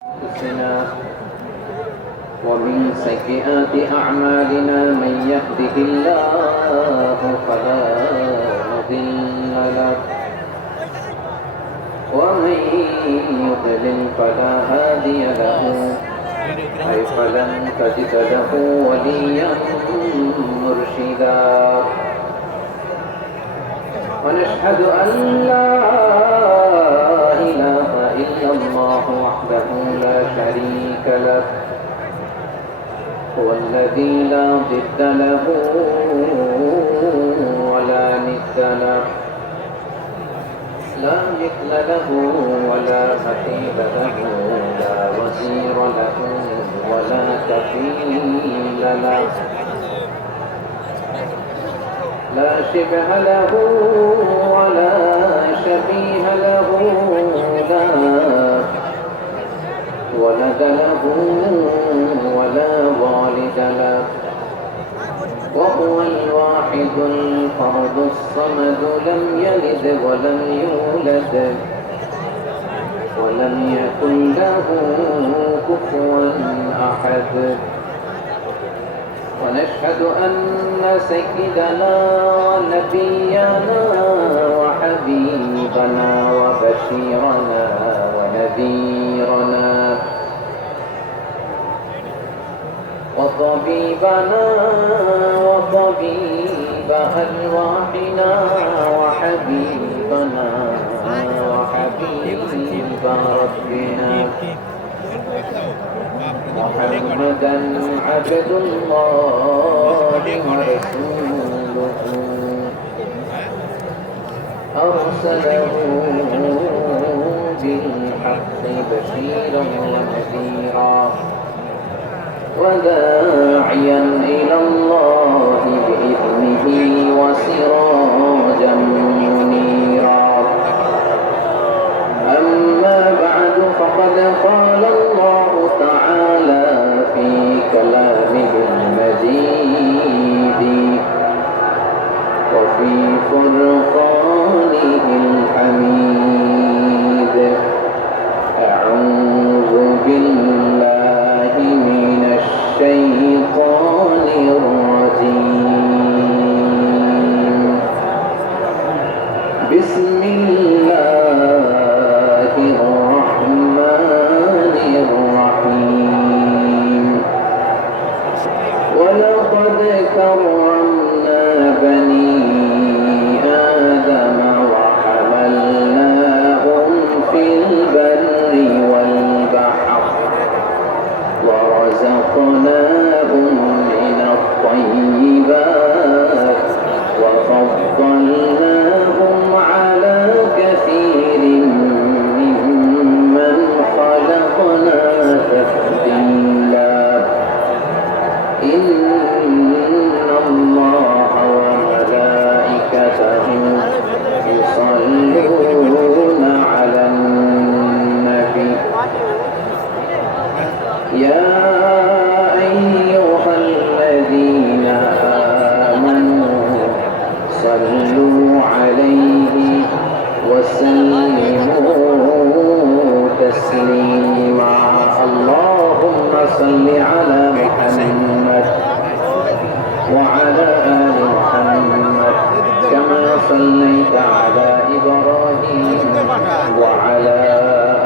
أنفسنا ومن سيئات أعمالنا من يهده الله فلا مضل له ومن يضلل فلا هادي له أي فلن تجد له وليا مرشدا ونشهد أن لا إله إلا الله وحده لا شريك له هو الذي لا ضد له ولا ند له لا مثل له ولا مثيل له لا وزير له ولا كفيل له لا شبه له ولا شبيه له لا ولد له ولا والد له وهو الواحد الفرد الصمد لم يلد ولم يولد ولم يكن له كفوا أحد ونشهد أن سيدنا ونبينا وحبيبنا وبشيرنا ونذيرنا وطبيبنا وطبيب أرواحنا وحبيبنا وحبيب ربنا محمدا عبد الله ورسوله أرسله بالحق بشيرا ونذيرا وداعيا إلى الله بإذنه وسراجا منيرا أما بعد فقد قال الله تعالى في كلامه المجيد وفي فرقانه الحميد أعوذ بالله من الشيطان الرجيم بسم الله الرحمن الرحيم ولقد كرمنا بني آدم وحملناهم في البر والبحر ورزقناهم من الطيبات وفضلناهم على كثير ممن خلقنا تفضيلا إن الله وملائكته يصلون على النبي يا أيها الذين آمنوا صلوا عليه وسلموا تسليما اللهم صل على محمد وعلى آل محمد كما صليت على إبراهيم وعلى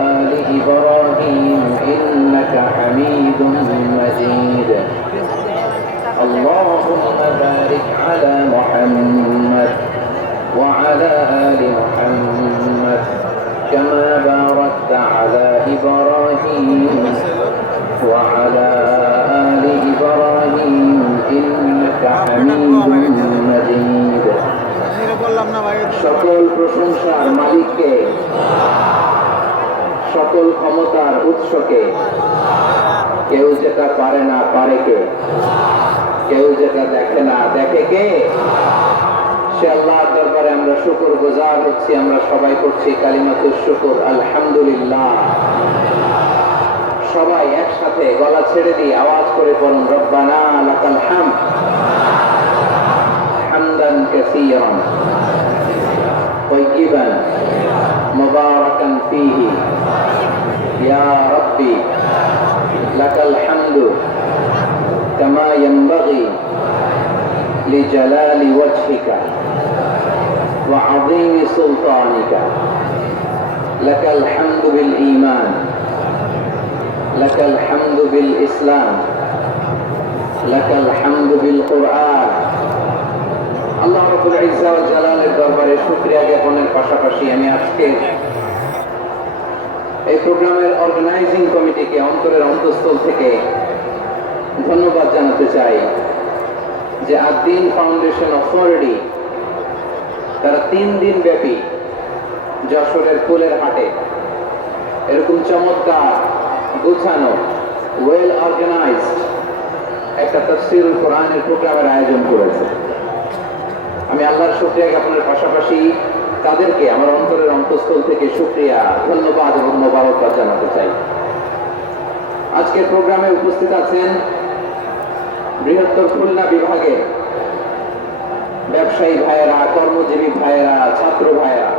آل إبراهيم إنك حميد مجيد اللهم بارك على محمد وعلى آل محمد كما باركت على إبراهيم وعلى آل إبراهيم إنك حميد مجيد সকল প্রশংসার মালিককে সকল ক্ষমতার উৎসকে কেউ যেটা পারে না পারে কে কেউ যেটা দেখে না দেখে কে সে আল্লাহর দরবারে আমরা শুকরগুজার হচ্ছি আমরা সবাই করছি কালিমাতুশ শুকর আলহামদুলিল্লাহ সবাই একসাথে গলা ছেড়ে দিয়ে আওয়াজ করে পড়ুন রব্বানা লাকাল হামদ হামদান কাসীরান طيبا مباركا فيه يا ربي লাকাল হামদু কামা ইয়ানবাগি লিজালালি ওয়াজহিকা ওয়া আযীমি সুলতানিকা লাকাল হামদু বিল ঈমান লাকাল হামদু বিল ইসলাম লাকাল হামদু বিল কুরআন। আল্লাহ রাব্বুল ইজ্জা ওয়াল জালালের দরবারে শুকরিয়া জ্ঞাপনের পাশাপাশি আমি আজকে এই প্রোগ্রামের অর্গানাইজিং কমিটিকে অন্তরের অন্তঃস্থল থেকে ধন্যবাদ জানাতে চাই যে আদ-দ্বীন ফাউন্ডেশন অথরিটি তারা 3 দিন ব্যাপী যশোরের ফুলের হাটে এরকম চমৎকার গুছানো ওয়েল অর্গানাইজড একটা তাফসীরুল কোরআনের প্রোগ্রামের আয়োজন করেছে। আমি আল্লাহর শুকরিয়া জ্ঞাপনের পাশাপাশি তাদেরকে আমার অন্তরের অন্তঃস্থল থেকে শুকরিয়া, ধন্যবাদ এবং মোবারকবাদ জানাতে চাই। আজকের প্রোগ্রামে উপস্থিত আছেন বৃহত্তর খুলনা বিভাগের ব্যবসায়ী ভাইয়েরা, কর্মজীবী ভাইয়েরা, ছাত্র ভাইয়েরা,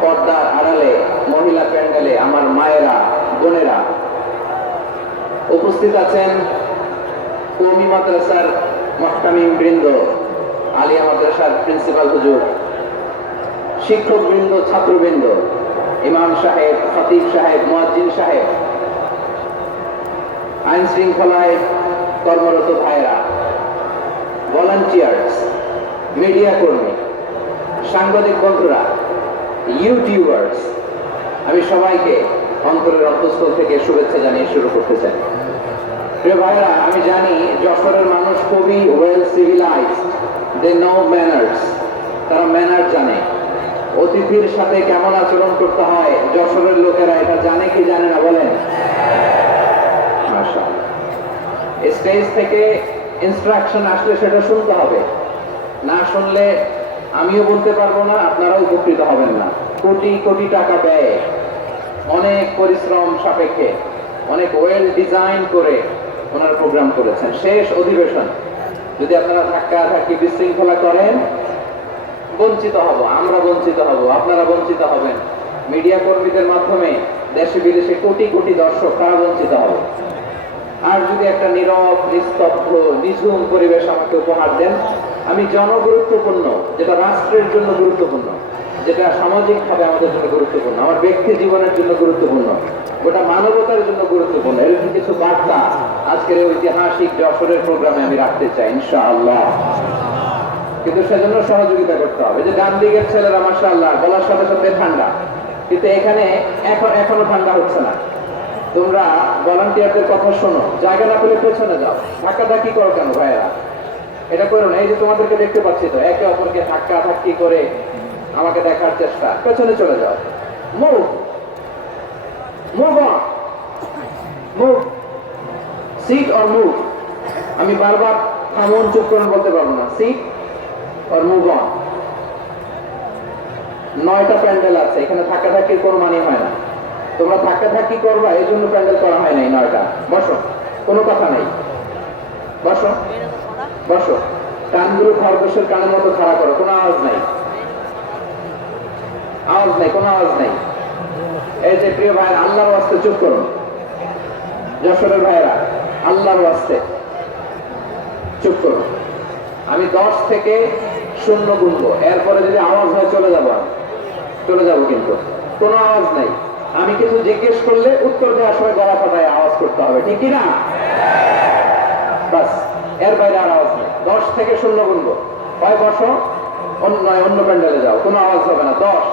পর্দার আড়ালে মহিলা প্যান্ডেলে আমার মায়েরা, বোনেরা, উপস্থিত আছেন কওমি মাদ্রাসার মুহতামিম বৃন্দ, আলিয়া মাদ্রাসার প্রিন্সিপাল হুজুর, শিক্ষক বৃন্দ, ছাত্রবৃন্দ, ইমাম সাহেব, খতিব সাহেব, মুয়াজ্জিন সাহেব, আইন শৃঙ্খলায় কর্মরত ভাইরা, ভলান্টিয়ার্স, মিডিয়া কর্মী, সাংবাদিক বন্ধুরা, ইউটিউবার্স, আমি সবাইকে অন্তরের অন্তঃস্থল থেকে শুভেচ্ছা জানিয়ে শুরু করতে চাই। প্রিয় ভাইরা, আমি জানি যশোরের মানুষ খুবই well civilised, they know manners, তারা ম্যানার জানে। অতিথির সাথে কেমন আচরণ করতে হয় যশোরের লোকেরা এটা জানে কি জানে না বলেন? মাশাআল্লাহ। স্টেজ থেকে ইনস্ট্রাকশন আসলে সেটা শুনতে হবে, না শুনলে আমিও বলতে পারবো না, আপনারাও উপকৃত হবেন না। কোটি কোটি টাকা ব্যয়, অনেক পরিশ্রম সাপেক্ষে, অনেক ওয়েল ডিজাইন করে ওনারা প্রোগ্রাম করেছেন। শেষ অধিবেশন যদি আপনারা ধাক্কা ধাক্কি বিশৃঙ্খলা করেন, বঞ্চিত হব, আমরা বঞ্চিত হব, আপনারা বঞ্চিত হবেন। মিডিয়া কর্মীদের মাধ্যমে দেশে বিদেশে কোটি কোটি দর্শক তারা বঞ্চিত হবে। আর যদি একটা নীরব, নিস্তব্ধ, নিঝুম পরিবেশ আমাকে উপহার দেন, আমি জনগুরুত্বপূর্ণ, যেটা রাষ্ট্রের জন্য গুরুত্বপূর্ণ, যেটা সামাজিকভাবে আমাদের জন্য গুরুত্বপূর্ণ, আমার ব্যক্তি জীবনের জন্য গুরুত্বপূর্ণ, গোটা মানবতার জন্য গুরুত্বপূর্ণ, এরকম কিছু বার্তা আজকের এই ঐতিহাসিক যশোরের প্রোগ্রামে আমি রাখতে চাই ইনশাআল্লাহ। কিন্তু সেজন্য সহযোগিতা করতে হবে। যে ডান দিকের ছেলেরা মাশাআল্লাহ গলার সাথে সাথে ঠান্ডা, কিন্তু এখানে এখনো ঠান্ডা হচ্ছে না। তোমরা ভলান্টিয়ারদের কথা শোনো, জায়গা না পেলে পেছনে যাও, ধাক্কা ধাক্কি করো কেন ভাইয়েরা? এটা করো না। এই যে তোমাদেরকে দেখতে পাচ্ছি তো, একে অপরকে ধাক্কা ধাক্কি করে আমাকে দেখার চেষ্টা, পেছনে চলে যাও। Move move on, move, sit or move. আমি বারবার থামুন, চুপ করুন বলতে পারবো না। Sit or move on. 9টা প্যান্ডেল আছে, এখানে ধাক্কা ধাক্কির কোনো মানে হয় না। তোমরা ধাক্কা ধাক্কি করবা, এই জন্য প্যান্ডেল করা হয় নাই 9টা। বসো, কোনো কথা নেই, বসো বসো। কানগুলো খরগোশের কানের মতো খাড়া করো, কোনো আওয়াজ নাই, আওয়াজ নাই, কোনো আওয়াজ নাই। এই যে প্রিয় ভাইয়েরা, আল্লাহর ওয়াস্তে চুপ করুন। যশোরের ভাইয়েরা, আল্লাহর ওয়াস্তে চুপ করুন। আমি 10 থেকে 0 গুনবো, এরপরে যদি আওয়াজ হয় চলে যাবো, চলে যাবো, কিন্তু কোনো আওয়াজ নাই। আমি কিছু জিজ্ঞেস করলে উত্তর দেওয়ার সময় গলা ফাটায় আওয়াজ করতে হবে, ঠিক কিনা? বাস, এর বাইরে আর আওয়াজ নেই। 10 থেকে 0 গুনবো, হয় বসো, অন্য প্যান্ডেলে যাও, কোনো আওয়াজ হবে না। 10